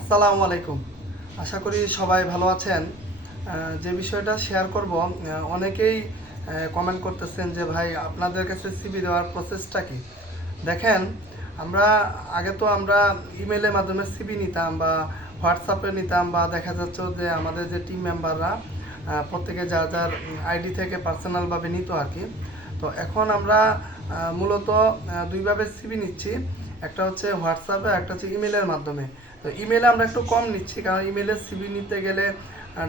আসসালামু আলাইকুম। আশা করি সবাই ভালো আছেন। যে বিষয়টা শেয়ার করব অনেকেই কমেন্ট করতেছেন যে, ভাই, আপনাদের কাছে সিবি দেওয়ার প্রসেসটা কি? দেখেন, আমরা, আগে তো আমরা ইমেলের মাধ্যমে সিবি নিতাম বা হোয়াটসঅ্যাপে নিতাম বা দেখা যাচ্ছে যে, আমাদের যে টিম মেম্বাররা প্রত্যেকে যার যার আইডি থেকে পার্সোনালভাবে নিত আর কি। তো এখন আমরা মূলত দুইভাবে সিবি নিচ্ছি। একটা হচ্ছে হোয়াটসঅ্যাপে একটা হচ্ছে ইমেলের মাধ্যমে। তো ইমেলে আমরা একটু কম নিচ্ছি, কারণ ইমেলে সিবি নিতে গেলে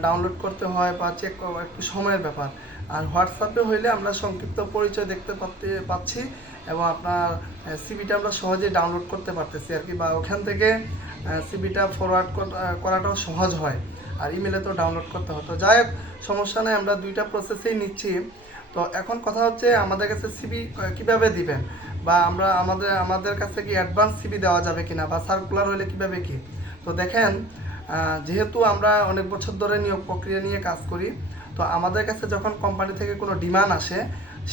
ডাউনলোড করতে হয় বা চেক একটু সময়ের ব্যাপার। আর হোয়াটসঅ্যাপে হইলে আমরা সংক্ষিপ্ত পরিচয় দেখতে পাতে, পাচ্ছি এবং আপনার সিবিটা আমরা সহজেই ডাউনলোড করতে পারতেছি আর কি, বা ওখান থেকে সিবিটা ফরওয়ার্ড করাটাও সহজ হয়। আর ইমেলে তো ডাউনলোড করতে হতো যাই হোক, সমস্যা নেই, আমরা দুইটা প্রসেসেই নিচ্ছি। তো এখন কথা হচ্ছে, আমাদের কাছে সিবি কীভাবে দিবেন? বা আমরা আমাদের আমাদের কাছে কি অ্যাডভান্স সিবি দেওয়া যাবে কিনা বা সার্কুলার হলে কীভাবে কি? তো দেখেন যেহেতু আমরা অনেক বছর ধরে নিয়োগ প্রক্রিয়া নিয়ে কাজ করি, তো আমাদের কাছে যখন কোম্পানি থেকে কোনো ডিমান্ড আসে,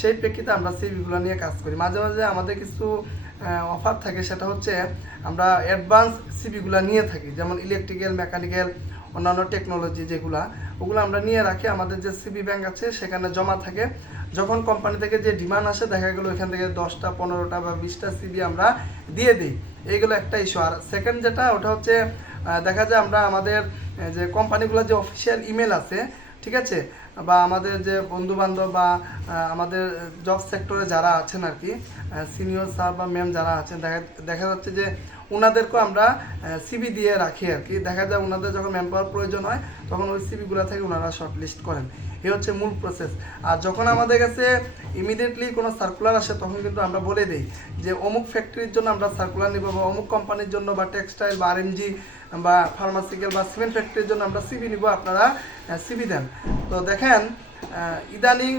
সেই প্রেক্ষিতে আমরা সিবিগুলো নিয়ে কাজ করি। মাঝে মাঝে আমাদের কিছু অফার থাকে, সেটা হচ্ছে আমরা অ্যাডভান্স সিবিগুলো নিয়ে থাকি, যেমন ইলেকট্রিক্যাল মেকানিক্যাল অন্যান্য টেকনোলজি যেগুলা, ওগুলো আমরা নিয়ে রাখি। আমাদের যে সিবি ব্যাংক আছে, সেখানে জমা থাকে। যখন কোম্পানি থেকে যে ডিমান্ড আসে, দেখা গেলো এখান থেকে দশটা, পনেরোটা বা বিশটা সিবি আমরা দিয়ে দিই। এইগুলো একটা ইস্যু আর সেকেন্ড যেটা, ওটা হচ্ছে দেখা যায় আমরা আমাদের যে কোম্পানিগুলোর যে অফিসিয়াল ইমেল আছে, ঠিক আছে? বা আমাদের যে বন্ধু বান্ধব বা আমাদের জব সেক্টরে যারা আছেন আর কি সিনিয়র স্যার বা ম্যাম যারা আছেন, দেখা দেখা যাচ্ছে যে ওনাদেরকেও আমরা সিবি দিয়ে রাখি আর কি। দেখা যায় ওনাদের যখন ম্যান পাওয়ার প্রয়োজন হয়, তখন ওই সিবিগুলো থেকে ওনারা শর্ট লিস্ট করেন। এই হচ্ছে মূল প্রসেস আর যখন আমাদের কাছে ইমিডিয়েটলি কোনো সার্কুলার আসে, তখন কিন্তু আমরা বলে দিই যে অমুক ফ্যাক্টরির জন্য আমরা সার্কুলার নিব বা অমুক কোম্পানির জন্য বা টেক্সটাইল বা আরএমজি বা ফার্মাসিক্যাল বা সিমেন্ট ফ্যাক্টরির জন্য আমরা সিবি নিব, আপনারা সিবি দেন। তো দেখেন ইদানিং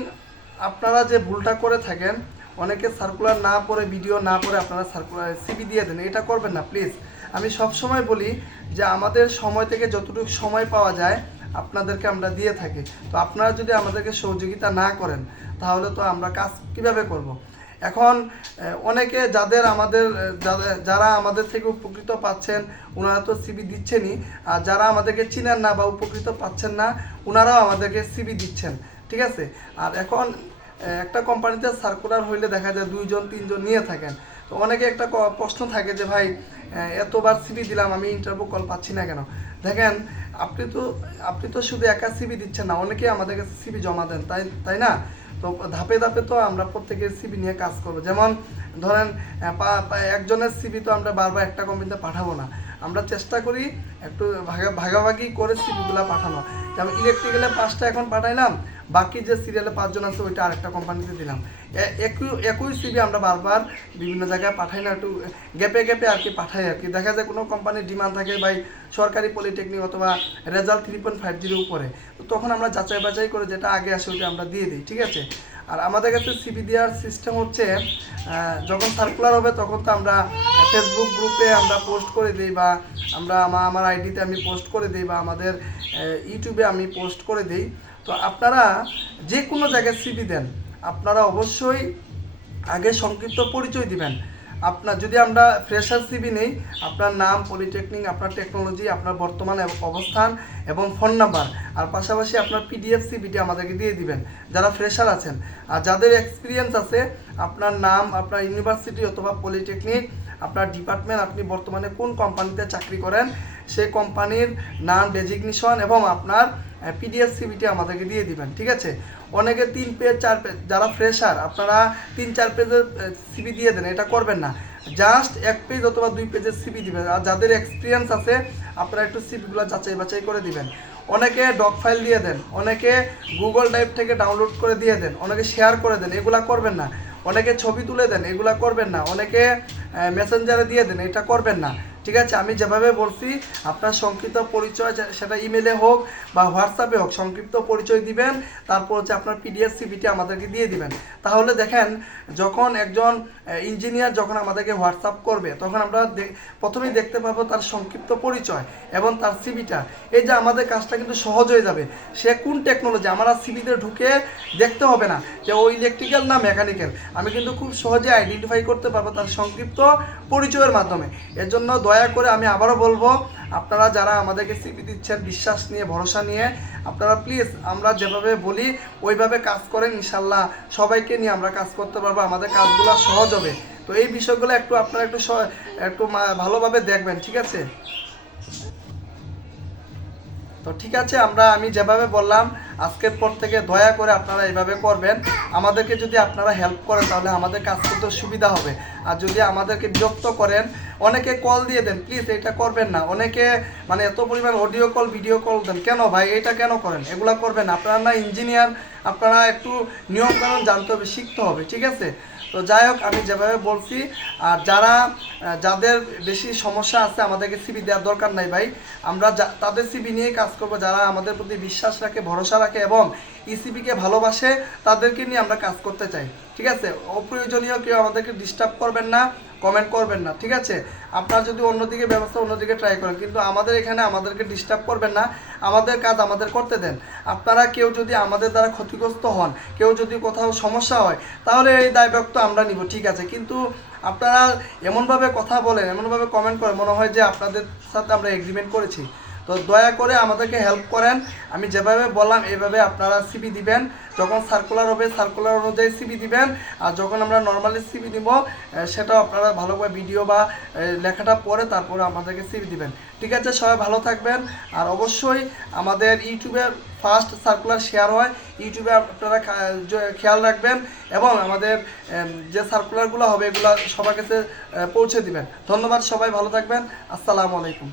আপনারা যে ভুলটা করে থাকেন, অনেকে সার্কুলার না পড়ে ভিডিও না পড়ে আপনারা সার্কুলার সিবি দিয়ে দেন। এটা করবেন না প্লিজ আমি সব সময় বলি যে আমাদের সময় থেকে যতটুকু সময় পাওয়া যায় আপনাদেরকে আমরা দিয়ে থাকি। তো আপনারা যদি আমাদেরকে সহযোগিতা না করেন, তাহলে তো আমরা কাজ কীভাবে করব। এখন অনেকে যাদের আমাদের যারা আমাদের থেকে উপকৃত পাচ্ছেন ওনারা তো সিবি দিচ্ছেনই। আর যারা আমাদেরকে চিনেন না বা উপকৃত পাচ্ছেন না ওনারাও আমাদেরকে সিবি দিচ্ছেন। ঠিক আছে? আর এখন একটা কোম্পানিতে সার্কুলার হইলে দেখা যায় দুইজন, তিনজন নিয়ে থাকেন। তো অনেকে একটা প্রশ্ন থাকে যে, ভাই এতবার সিবি দিলাম, আমি ইন্টারভিউ কল পাচ্ছি না কেন? দেখেন, আপনি তো আপনি তো শুধু একা সিবি দিচ্ছেন না, অনেকেই আমাদের কাছে সিবি জমা দেন, তাই তাই না? তো ধাপে ধাপে তো আমরা প্রত্যেকের সিবি নিয়ে কাজ করব। যেমন, ধরেন একজনের সিবি তো আমরা বারবার একটা কোম্পানিতে পাঠাবো না। আমরা চেষ্টা করি একটু ভাগা, ভাগাভাগি করে সিবিগুলো পাঠানো যেমন ইলেকট্রিক্যালে পাঁচটা এখন পাঠাইলাম বাকি যে সিরিয়ালে পাঁচজন আছে, ওইটা আরেকটা কোম্পানিতে দিলাম। একই একই সিবি আমরা বারবার বিভিন্ন জায়গায় পাঠাই না, একটু গ্যাপে গ্যাপে আর কি পাঠাই আর কি। দেখা যায় কোনো কোম্পানির ডিমান্ড থাকে ভাই সরকারি পলিটেকনিক অথবা result three point five zero উপরে। তখন আমরা যাচাই বাছাই করে যেটা আগে আসে ওটা আমরা দিয়ে দিই, ঠিক আছে? আর আমাদের কাছে সিবি দেওয়ার সিস্টেম হচ্ছে যখন সার্কুলার হবে, তখন তো আমরা ফেসবুক গ্রুপে আমরা পোস্ট করে দিই বা আমার আমার আইডিতে আমি পোস্ট করে দিই বা আমাদের ইউটিউবে আমি পোস্ট করে দিই। তো আপনারা যে কোনো জায়গায় সিবি দেন। আপনারা অবশ্যই আগে সংক্ষিপ্ত পরিচয় দিবেন। আপনার যদি আমরা ফ্রেশার সিবি নেই, আপনার নাম পলিটেকনিক আপনার টেকনোলজি আপনার বর্তমান অবস্থান এবং ফোন নাম্বার আর পাশাপাশি আপনার পিডিএফ সিবিটি আমাদেরকে দিয়ে দিবেন, যারা ফ্রেশার আছেন। আর যাদের এক্সপিরিয়েন্স আছে, আপনার নাম, আপনার ইউনিভার্সিটি অথবা পলিটেকনিক আপনার ডিপার্টমেন্ট আপনি বর্তমানে কোন কোম্পানিতে চাকরি করেন সেই কোম্পানির নাম ডেজিগনেশন এবং আপনার পিডিএফ সিবিটি আমাদেরকে দিয়ে দিবেন, ঠিক আছে? অনেকে তিন পেজ চার পেজ যারা ফ্রেশার আপনারা তিন, চার পেজের সিবি দিয়ে দেন, এটা করবেন না। জাস্ট এক পেজ অথবা দুই পেজের সিবি দিবেন, আর যাদের এক্সপিরিয়েন্স আছে, আপনারা একটু সিবিগুলো যাচাই বাছাই করে দিবেন। অনেকে ডক ফাইল দিয়ে দেন, অনেকে গুগল ড্রাইভ থেকে ডাউনলোড করে দিয়ে দেন, অনেকে শেয়ার করে দেন, এগুলা করবেন না। অনেকে ছবি তুলে দেন, এগুলা করবেন না। অনেকে মেসেঞ্জারে দিয়ে দেন, এটা করবেন না। ঠিক আছে? আমি যেভাবে বলছি, আপনার সংক্ষিপ্ত পরিচয় সেটা ইমেলে হোক বা হোয়াটসঅ্যাপে হোক, সংক্ষিপ্ত পরিচয় দিবেন, তারপর হচ্ছে আপনার পিডিএফ সিবিটি আমাদেরকে দিয়ে দিবেন। তাহলে দেখেন, যখন একজন ইঞ্জিনিয়ার যখন আমাদেরকে হোয়াটসঅ্যাপ করবে, তখন আমরা প্রথমেই দেখতে পাবো তার সংক্ষিপ্ত পরিচয় এবং তার সিবিটা এই যে আমাদের কাজটা কিন্তু সহজ হয়ে যাবে। সে কোন টেকনোলজি আমার আর সিবিতে ঢুকে দেখতে হবে না যে ও ইলেকট্রিক্যাল না মেকানিক্যাল আমি কিন্তু খুব সহজে আইডেন্টিফাই করতে পারব তার সংক্ষিপ্ত পরিচয়ের মাধ্যমে। এর জন্য দয়া করে আমি আবারও বলব, আপনারা যারা আমাদেরকে সিবি দিচ্ছেন, বিশ্বাস নিয়ে, ভরসা নিয়ে, আপনারা প্লিজ আমরা যেভাবে বলি, ওইভাবে কাজ করেন ইনশাল্লাহ। সবাইকে নিয়ে আমরা কাজ করতে পারব, আমাদের কাজগুলো সহজ হবে। তো এই বিষয়গুলো একটু আপনারা একটু একটু ভালোভাবে দেখবেন, ঠিক আছে? তো ঠিক আছে, আমরা আমি যেভাবে বললাম আজকের পর থেকে দয়া করে আপনারা এইভাবে করবেন। আমাদেরকে যদি আপনারা হেল্প করেন, তাহলে আমাদের কাজ করতে সুবিধা হবে। আর যদি আমাদেরকে বিরক্ত করেন, অনেকে কল দিয়ে দেন প্লিজ এটা করবেন না। অনেকে মানে এত পরিমাণ অডিও কল ভিডিও কল দেন, কেন ভাই এটা কেন করেন? এগুলা করবেন। আপনারা না ইঞ্জিনিয়ার আপনারা একটু নিয়মকানুন জানতে হবে, শিখতে হবে, ঠিক আছে? তো যাই হোক, আমি যেভাবে বলছি, আর যারা যাদের বেশি সমস্যা আছে, আমাদেরকে সিবি দেওয়ার দরকার নাই ভাই। আমরা তাদের সিবি নিয়ে কাজ করব, যারা আমাদের প্রতি বিশ্বাস রাখে, ভরসা রাখে এবং ইসিবিকে ভালোবাসে, তাদেরকে নিয়ে আমরা কাজ করতে চাই। ঠিক আছে? অপ্রয়োজনীয় কেউ আমাদেরকে ডিস্টার্ব করবেন না কমেন্ট করবেন না, ঠিক আছে? আপনারা যদি অন্যদিকে ব্যবস্থা অন্যদিকে ট্রাই করেন, কিন্তু আমাদের এখানে আমাদেরকে ডিস্টার্ব করবেন না, আমাদের কাজ আমাদের করতে দেন। আপনারা কেউ যদি আমাদের দ্বারা ক্ষতিগ্রস্ত হন, কেউ যদি কোথাও সমস্যা হয়, তাহলে এই দায়ভাগ আমরা নিব, ঠিক আছে? কিন্তু আপনারা এমনভাবে কথা বলেন, এমনভাবে কমেন্ট করেন, মনে হয় যে আপনাদের সাথে আমরা এগ্রিমেন্ট করেছি। তো দয়া করে আমাদেরকে হেল্প করেন। আমি যেভাবে বললাম, এভাবে আপনারা সিবি দিবেন। যখন সার্কুলার হবে সার্কুলার অনুযায়ী সিবি দিবেন। আর যখন আমরা নর্মালি সিবি দিব সেটাও আপনারা ভালোভাবে ভিডিও বা লেখাটা পড়ে তারপরে আমাদেরকে সিবি দিবেন। ঠিক আছে, সবাই ভালো থাকবেন। আর অবশ্যই আমাদের ইউটিউবে ফার্স্ট সার্কুলার শেয়ার হয়। ইউটিউবে আপনারা খেয়াল রাখবেন এবং আমাদের যে সার্কুলারগুলো হবে, এগুলো সবার কাছে পৌঁছে দিবেন। ধন্যবাদ সবাই, ভালো থাকবেন। আসসালামু আলাইকুম।